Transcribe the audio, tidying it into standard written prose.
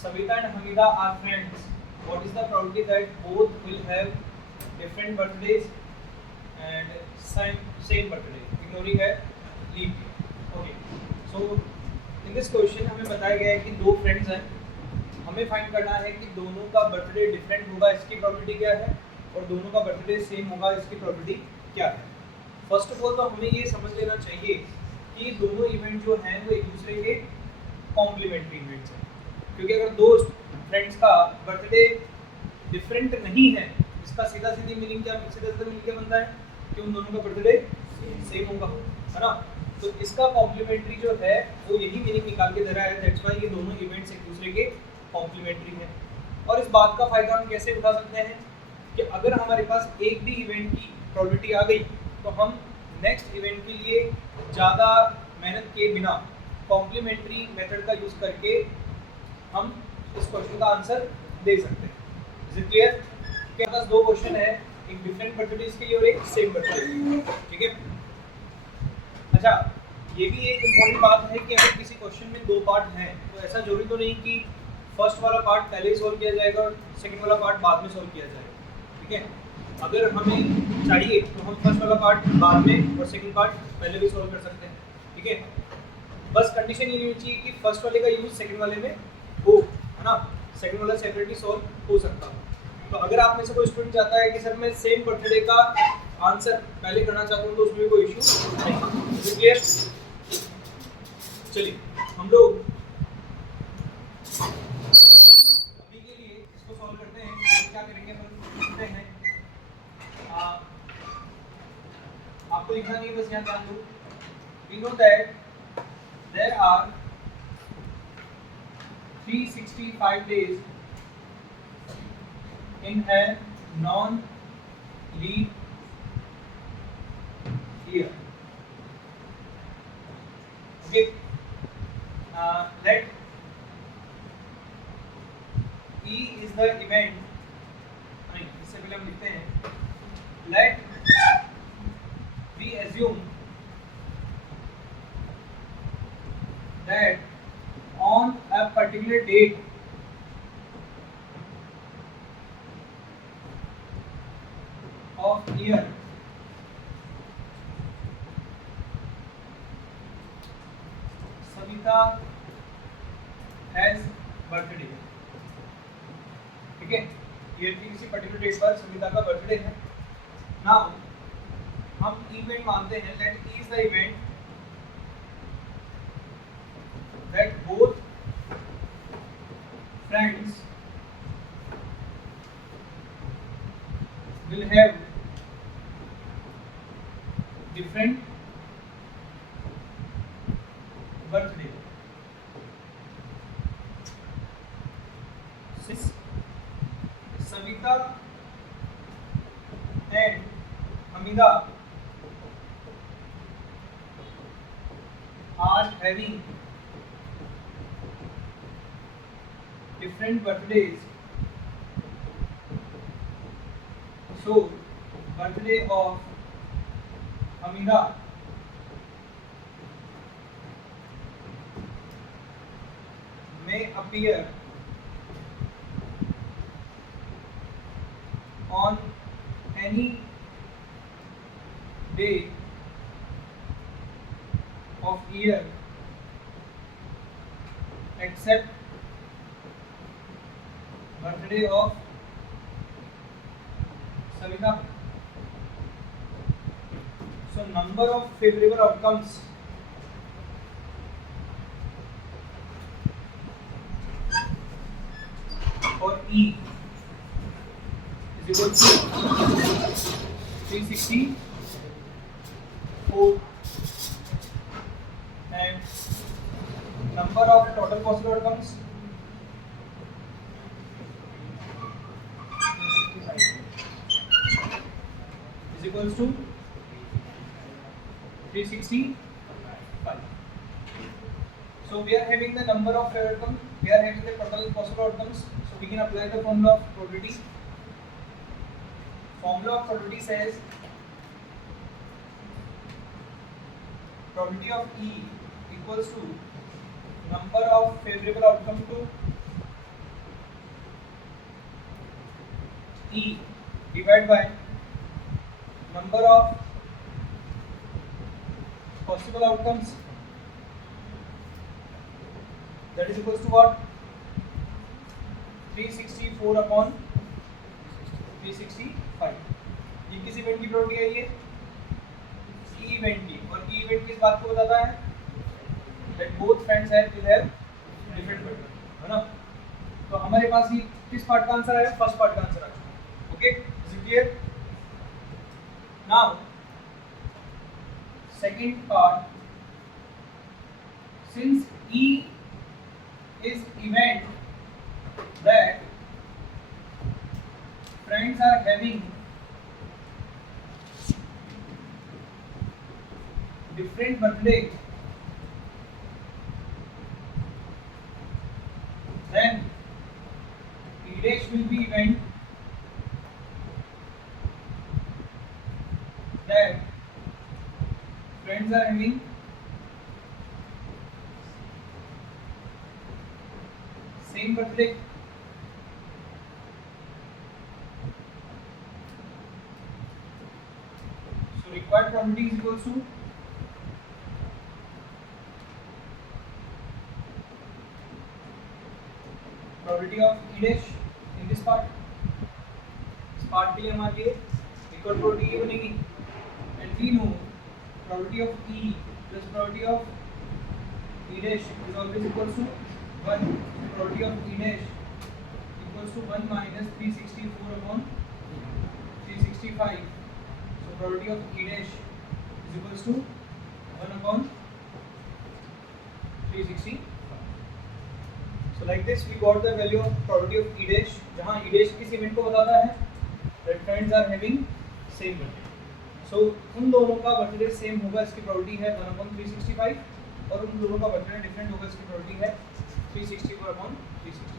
Savita and Hamida are friends. What is the probability that both will have different birthdays and same birthday? Ignoring है leap year. Okay. So in this question हमें बताया गया है कि दो फ्रेंड्स हैं, हमें फाइंड करना है कि दोनों का बर्थडे डिफरेंट होगा, इसकी प्रोबेबिलिटी क्या है, और दोनों का बर्थडे सेम होगा, इसकी प्रोबेबिलिटी क्या है। फर्स्ट ऑफ ऑल तो हमें ये समझ लेना चाहिए कि दोनों इवेंट जो हैं वो एक दूसरे के कॉम्प्लीमेंट्री इवेंट्स हैं, क्योंकि अगर दो फ्रेंड्स का बर्थडे डिफरेंट नहीं है, इसका सीधा सीधी मीनिंग क्या बनता है कि उन दोनों का बर्थडे सेम होगा, है ना। तो इसका कॉम्प्लीमेंट्री जो है वो यही मीनिंग निकाल के दे रहा है, दैट्स व्हाई ये दोनों इवेंट्स एक दूसरे के कॉम्प्लीमेंट्री हैं। और इस बात का फायदा हम कैसे उठा सकते हैं कि अगर हमारे पास एक भी इवेंट की प्रोबेबिलिटी आ गई तो हम नेक्स्ट इवेंट के लिए ज़्यादा मेहनत के बिना कॉम्प्लीमेंट्री मेथड का यूज़ करके हम इस क्वेश्चन का आंसर दे सकते हैं। Is it clear? के पास दो क्वेश्चन है, एक डिफरेंट बर्थडे के लिए और एक सेम बर्थडे के लिए, ठीक है। अच्छा, ये भी एक इम्पोर्टेंट बात है कि अगर किसी क्वेश्चन में दो पार्ट हैं तो ऐसा जरूरी तो नहीं कि फर्स्ट वाला पार्ट पहले ही सोल्व किया जाएगा और सेकंड वाला पार्ट बाद में सोल्व किया जाएगा, ठीक है। अगर हमें चाहिए तो हम फर्स्ट वाला पार्ट बाद में और सेकंड पार्ट पहले भी सोल्व कर सकते हैं, ठीक है। बस कंडीशन ये होनी चाहिए कि फर्स्ट वाले का यूज सेकंड वाले में हो, है ना, सेकंड वाला सेपरेटली सोल्व हो सकता हो। तो अगर आप में से कोई स्टूडेंट चाहता है कि सर मैं सेम बर्थडे का आंसर पहले करना चाहता हूँ तो उसमें कोई इशू नहीं। क्लियर? चलिए हम लोग अभी के लिए इसको सॉल्व करते हैं। क्या करेंगे हम लिखते हैं, आपको लिखना नहीं है, बस यहाँ ध्यान दो। We know that there are 365 days in a non-leap year. Okay. Let E is the event. नहीं, इससे पहले हम लिखते हैं let we assume that on a particular date of year Savita has birthday, ठीक है। ईयर की किसी पर्टिकुलर डेट पर सविता का बर्थडे है। नाउ हम इवेंट मानते हैं, let E is the event that both friends will have different birthday. Since Savita and Hamida are having different birthdays, so birthday of Hamida may appear on any day of year except birthday of Savita. So number of favorable outcomes for E is equal to 364 and number of total possible outcomes is equals to 365. So we are having the number of outcomes, we are having the total possible outcomes, so we can apply the formula of probability. Formula of probability says probability of E equals to number of favorable outcome to E divided by number of possible outcomes, that is equals to what? 364 upon 365. ये किस इवेंट की प्रोबेबिलिटी है? ये ई इवेंट की। और ई इवेंट किस बात को बताता है? that both friends will have different pattern, है ना? तो हमारे पास ये किस पार्ट का आंसर आया? फर्स्ट पार्ट का आंसर आ चुका। Okay, is it clear? Now second part, since E is event that friends are having different birthday, then E dash will be event that friends are having same birthday. So required probability is equals to probability of E dash in this part. इस part के लिए हमारे लिए equal probability ये बनेगी, and we know probability of E plus probability of E dash is always equals to 1. Probability of E dash equals to 1 minus 364 upon 365. So probability of E dash is equals to 1 upon 360. So like this we got the value of probability of E dash, जहाँ E dash किस इवेंट को बताता है? That friends are having same birthday. So उन दोनों का birthday same होगा, इसकी probability है 1 upon 365, और उन दोनों का बर्थडे डिफरेंट होगा, इसकी probability है 364 upon 360.